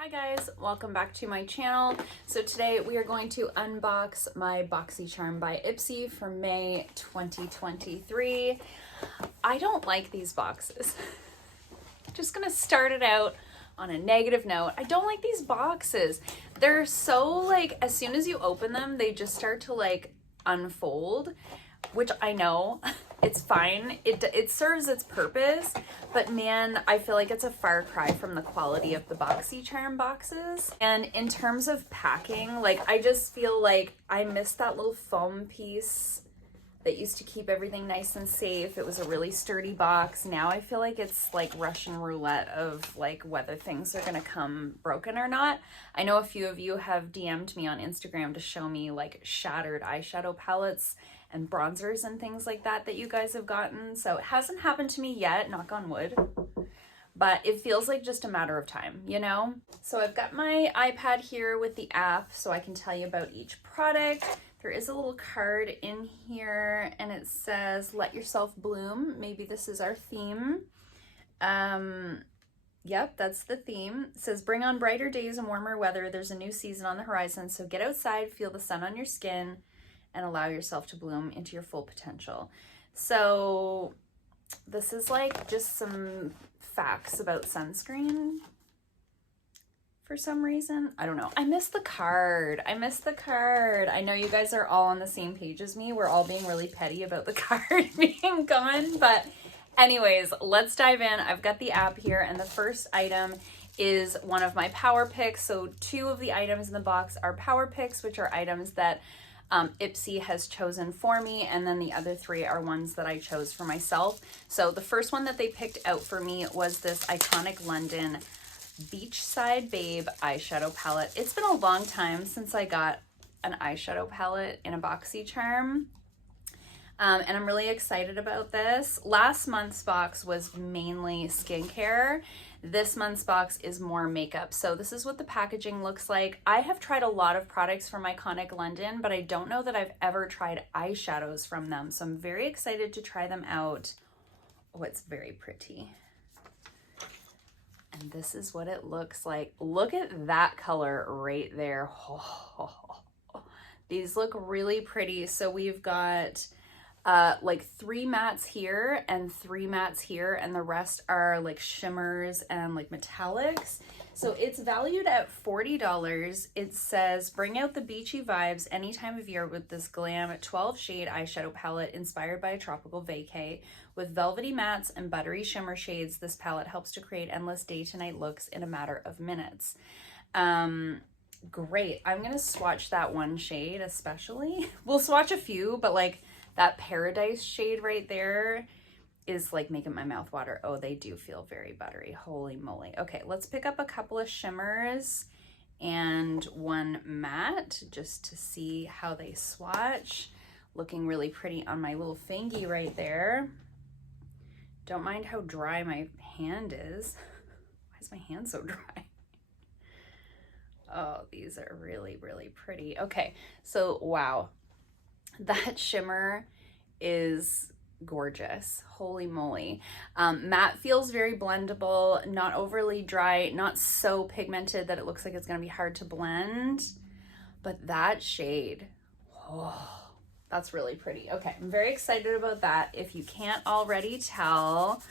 Hi guys, welcome back to my channel. So today we are going to unbox my Boxycharm by Ipsy for May 2023. I don't like these boxes. Just gonna start it out on a negative note. I don't like these boxes. They're so like, as soon as you open them, they just start to like unfold, which I know it's fine. It serves its purpose, but man, I feel like it's a far cry from the quality of the Boxycharm boxes. And in terms of packing, like I just feel like I missed that little foam piece that used to keep everything nice and safe. It was a really sturdy box. Now I feel like it's like Russian roulette of like whether things are gonna come broken or not. I know a few of you have DM'd me on Instagram to show me like shattered eyeshadow palettes and bronzers and things like that you guys have gotten. So it hasn't happened to me yet, knock on wood, but it feels like just a matter of time, you know? So I've got my iPad here with the app so I can tell you about each product. There is a little card in here and it says, "Let yourself bloom." Maybe this is our theme. Yep, that's the theme. It says, "Bring on brighter days and warmer weather. There's a new season on the horizon, so get outside, feel the sun on your skin, and allow yourself to bloom into your full potential." So this is like just some facts about sunscreen for some reason. I don't know. I missed the card. I missed the card. I know you guys are all on the same page as me. We're all being really petty about the card being gone, but anyways, let's dive in. I've got the app here and the first item is one of my power picks. So two of the items in the box are power picks, which are items that Ipsy has chosen for me, and then the other three are ones that I chose for myself. So the first one that they picked out for me was this Iconic London Beachside Babe eyeshadow palette. It's been a long time since I got an eyeshadow palette in a Boxycharm, and I'm really excited about this. Last month's box was mainly skincare. This month's box is more makeup. So this is what the packaging looks like. I have tried a lot of products from Iconic London, but I don't know that I've ever tried eyeshadows from them. So I'm very excited to try them out. Oh, it's very pretty. And this is what it looks like. Look at that color right there. Oh, these look really pretty. So we've got like 3 mattes here and 3 mattes here, and the rest are like shimmers and like metallics. So it's valued at $40. It says, "Bring out the beachy vibes any time of year with this glam 12 shade eyeshadow palette inspired by a tropical vacay. With velvety mattes and buttery shimmer shades, this palette helps to create endless day to night looks in a matter of minutes." Great. I'm gonna swatch that one shade especially. We'll swatch a few, but like that Paradise shade right there is like making my mouth water. Oh, they do feel very buttery. Holy moly. Okay, let's pick up a couple of shimmers and one matte just to see how they swatch. Looking really pretty on my little fingy right there. Don't mind how dry my hand is. Why is my hand so dry? Oh, these are really, really pretty. Okay, so wow. That shimmer is gorgeous. Holy moly. Matte feels very blendable, not overly dry, not so pigmented that it looks like it's going to be hard to blend. But that shade, oh, that's really pretty. Okay, I'm very excited about that. If you can't already tell,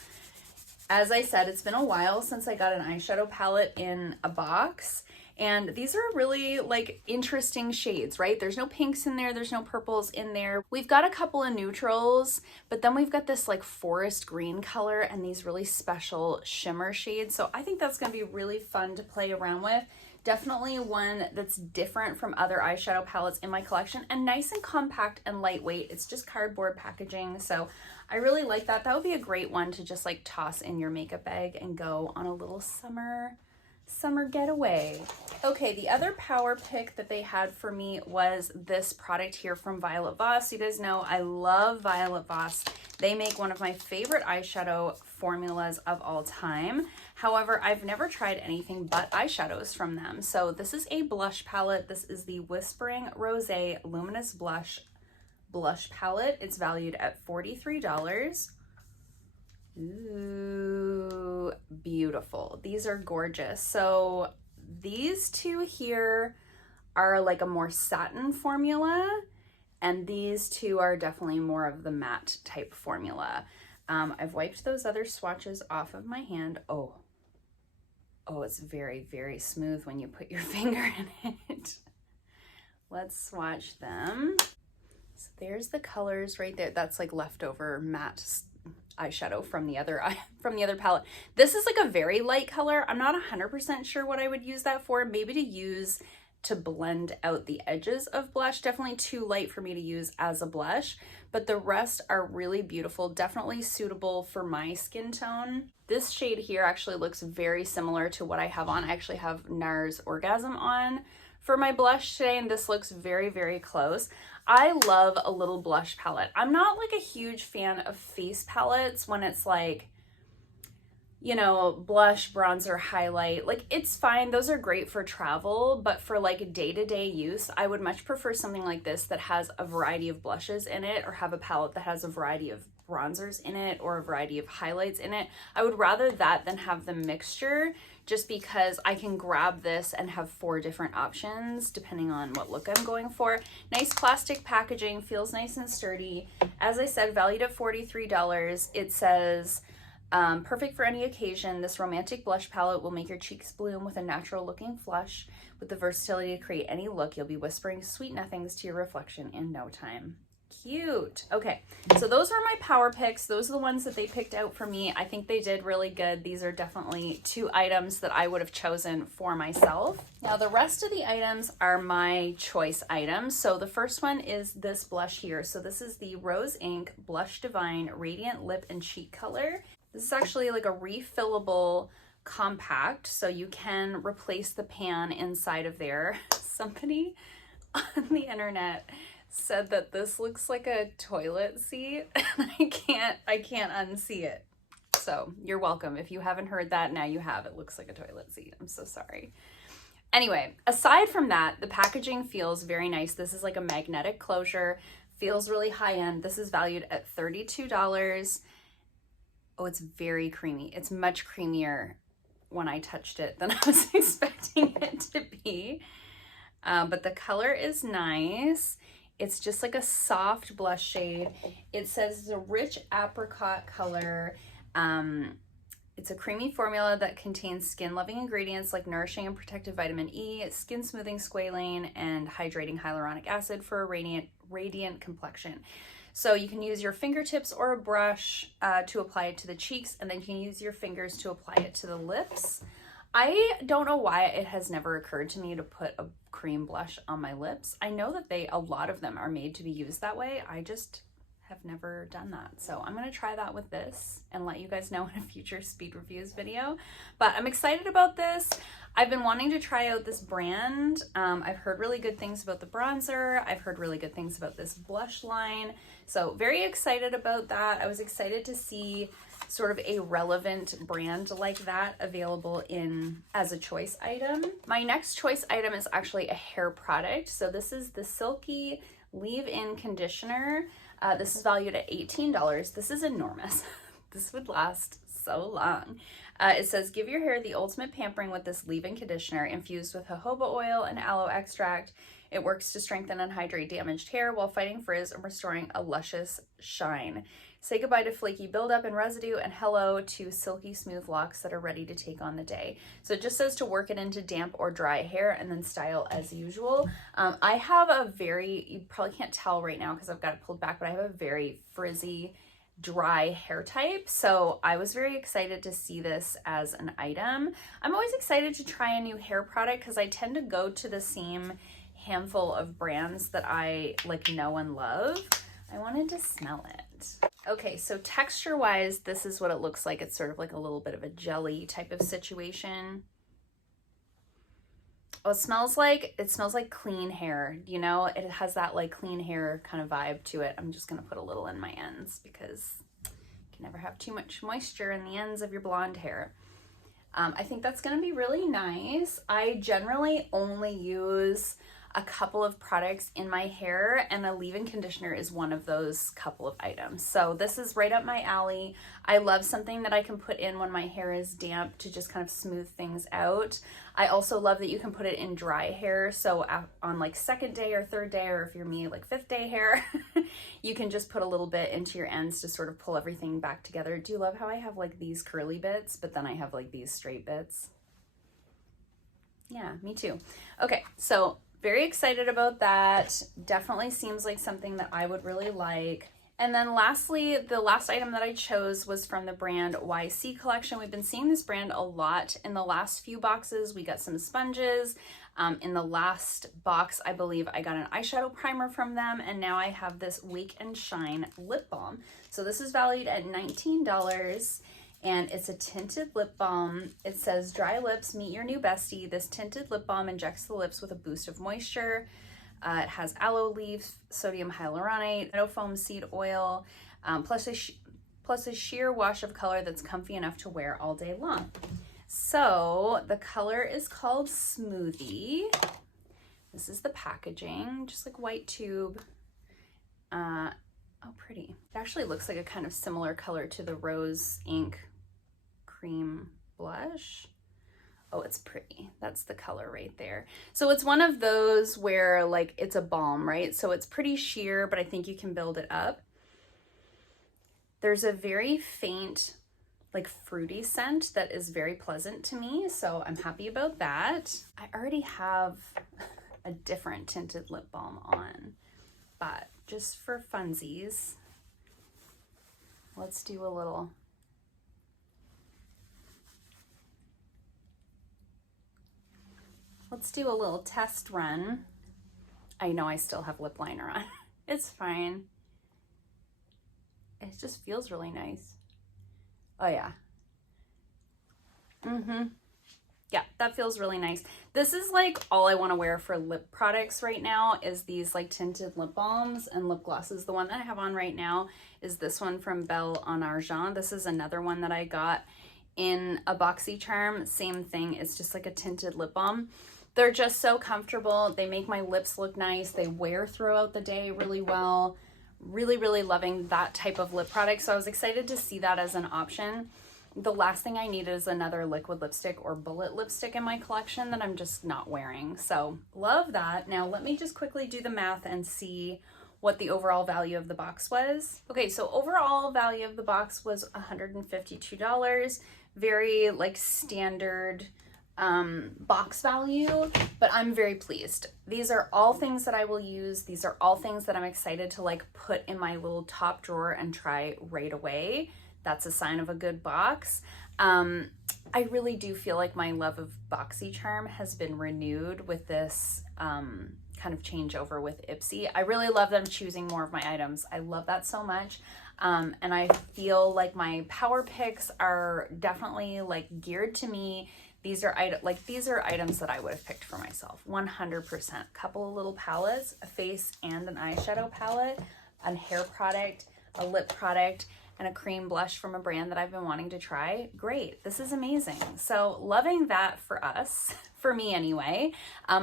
as I said, it's been a while since I got an eyeshadow palette in a box. And these are really like interesting shades, right? There's no pinks in there. There's no purples in there. We've got a couple of neutrals, but then we've got this like forest green color and these really special shimmer shades. So I think that's going to be really fun to play around with. Definitely one that's different from other eyeshadow palettes in my collection and nice and compact and lightweight. It's just cardboard packaging. So I really like that. That would be a great one to just like toss in your makeup bag and go on a little summer getaway. Okay, the other power pick that they had for me was this product here from Voss. You guys know I love Voss. They make one of my favorite eyeshadow formulas of all time. However, I've never tried anything but eyeshadows from them. So this is a blush palette. This is the Whispering Rosé Luminous Blush palette. It's valued at $43. Ooh, beautiful. These are gorgeous. So these two here are like a more satin formula, and these two are definitely more of the matte type formula. I've wiped those other swatches off of my hand. Oh, it's very, very smooth when you put your finger in it. Let's swatch them. So there's the colors right there. That's like leftover matte eyeshadow from the other palette. This is like a very light color. I'm not 100% sure what I would use that for. Maybe to use to blend out the edges of blush. Definitely too light for me to use as a blush, but the rest are really beautiful, definitely suitable for my skin tone. This shade here actually looks very similar to what I have on. I actually have NARS Orgasm on for my blush today, and this looks very, very close. I love a little blush palette. I'm not like a huge fan of face palettes when it's like, you know, blush, bronzer, highlight. Like, it's fine. Those are great for travel, but for like day-to-day use, I would much prefer something like this that has a variety of blushes in it, or have a palette that has a variety of bronzers in it or a variety of highlights in it. I would rather that than have the mixture, just because I can grab this and have 4 different options depending on what look I'm going for. Nice plastic packaging, feels nice and sturdy. As I said, valued at $43. It says, perfect for any occasion, this romantic blush palette will make your cheeks bloom with a natural looking flush. With the versatility to create any look, you'll be whispering sweet nothings to your reflection in no time. Cute. Okay, so those are my power picks. Those are the ones that they picked out for me. I think they did really good. These are definitely 2 items that I would have chosen for myself. Now the rest of the items are my choice items. So the first one is this blush here. So this is the Rose Ink Blush Divine Radiant Lip and Cheek Color. This is actually like a refillable compact, so you can replace the pan inside of there. Somebody on the internet said that this looks like a toilet seat, and I can't unsee it. So you're welcome. If you haven't heard that, now you have. It looks like a toilet seat. I'm so sorry. Anyway, aside from that, the packaging feels very nice. This is like a magnetic closure, feels really high end. This is valued at $32. Oh, it's very creamy. It's much creamier when I touched it than I was expecting it to be. But the color is nice. It's just like a soft blush shade. It says it's a rich apricot color. It's a creamy formula that contains skin-loving ingredients like nourishing and protective vitamin E, skin-smoothing squalane, and hydrating hyaluronic acid for a radiant complexion. So you can use your fingertips or a brush to apply it to the cheeks, and then you can use your fingers to apply it to the lips. I don't know why it has never occurred to me to put a cream blush on my lips. I know that a lot of them are made to be used that way. I just have never done that. So I'm gonna try that with this and let you guys know in a future speed reviews video. But I'm excited about this. I've been wanting to try out this brand. I've heard really good things about the bronzer. I've heard really good things about this blush line. So very excited about that. I was excited to see sort of a relevant brand like that available as a choice item. My next choice item is actually a hair product. So this is the Silky Leave-In Conditioner. This is valued at $18. This is enormous. This would last so long. It says, give your hair the ultimate pampering with this leave-in conditioner infused with jojoba oil and aloe extract. It works to strengthen and hydrate damaged hair while fighting frizz and restoring a luscious shine. Say goodbye to flaky buildup and residue, and hello to silky smooth locks that are ready to take on the day. So it just says to work it into damp or dry hair and then style as usual. I have a very, you probably can't tell right now because I've got it pulled back, but I have a very frizzy, dry hair type. So I was very excited to see this as an item. I'm always excited to try a new hair product because I tend to go to the same handful of brands that I know and love. I wanted to smell it. Okay, so texture wise, this is what it looks like. It's sort of like a little bit of a jelly type of situation. Oh, it smells like clean hair, you know? It has that like clean hair kind of vibe to it. I'm just gonna put a little in my ends because you can never have too much moisture in the ends of your blonde hair. I think that's gonna be really nice. I generally only use a couple of products in my hair, and a leave-in conditioner is one of those couple of items. So this is right up my alley. I love something that I can put in when my hair is damp to just kind of smooth things out. I also love that you can put it in dry hair. So on like second day or third day, or if you're me, like fifth day hair, you can just put a little bit into your ends to sort of pull everything back together. Do you love how I have like these curly bits, but then I have like these straight bits? Yeah, me too. Okay, so very excited about that. Definitely seems like something that I would really like. And then lastly, the last item that I chose was from the brand YC collection. We've been seeing this brand a lot in the last few boxes. We got some sponges. In the last box, I believe I got an eyeshadow primer from them, and now I have this Wake and Shine lip balm. So this is valued at $19. And it's a tinted lip balm. It says, dry lips, meet your new bestie. This tinted lip balm injects the lips with a boost of moisture. It has aloe leaf, sodium hyaluronate, foam seed oil, plus a sheer wash of color that's comfy enough to wear all day long. So the color is called Smoothie. This is the packaging, just like white tube. Oh, pretty. It actually looks like a kind of similar color to the Rose Ink Cream Blush. Oh, it's pretty. That's the color right there. So it's one of those where like it's a balm, right? So it's pretty sheer, but I think you can build it up. There's a very faint, like fruity scent that is very pleasant to me. So I'm happy about that. I already have a different tinted lip balm on, but just for funsies, let's do a little. Let's do a little test run. I know I still have lip liner on. It's fine. It just feels really nice. Oh yeah. Yeah, that feels really nice. This is like all I want to wear for lip products right now is these like tinted lip balms and lip glosses. The one that I have on right now is this one from Belle en Argent. This is another one that I got in a Boxycharm. Same thing. It's just like a tinted lip balm. They're just so comfortable. They make my lips look nice. They wear throughout the day really well. Really, really loving that type of lip product. So I was excited to see that as an option. The last thing I need is another liquid lipstick or bullet lipstick in my collection that I'm just not wearing. So love that. Now let me just quickly do the math and see what the overall value of the box was. Okay, so overall value of the box was $152. Very like standard box value, but I'm very pleased. These are all things that I will use. These are all things that I'm excited to like put in my little top drawer and try right away. That's a sign of a good box. I really do feel like my love of Boxycharm has been renewed with this kind of changeover with Ipsy. I really love them choosing more of my items. I love that so much. And I feel like my power picks are definitely like geared to me. These are items that I would have picked for myself, 100%. Couple of little palettes, a face and an eyeshadow palette, a hair product, a lip product, and a cream blush from a brand that I've been wanting to try. Great, this is amazing. So loving that for us, for me anyway.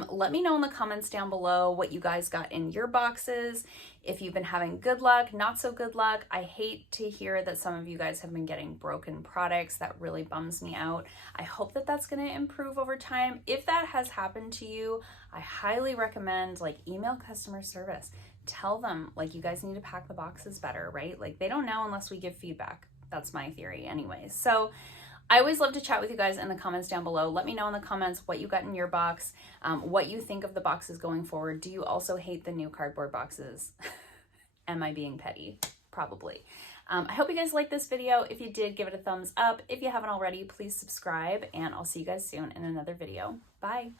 Let me know in the comments down below what you guys got in your boxes. If you've been having good luck, not so good luck. I hate to hear that some of you guys have been getting broken products. That really bums me out. I hope that that's gonna improve over time. If that has happened to you, I highly recommend like email customer service. Tell them like you guys need to pack the boxes better, right? Like they don't know unless we give feedback. That's my theory anyways. So I always love to chat with you guys in the comments down below. Let me know in the comments what you got in your box, what you think of the boxes going forward. Do you also hate the new cardboard boxes? Am I being petty? Probably. I hope you guys liked this video. If you did, give it a thumbs up. If you haven't already, please subscribe, and I'll see you guys soon in another video. Bye.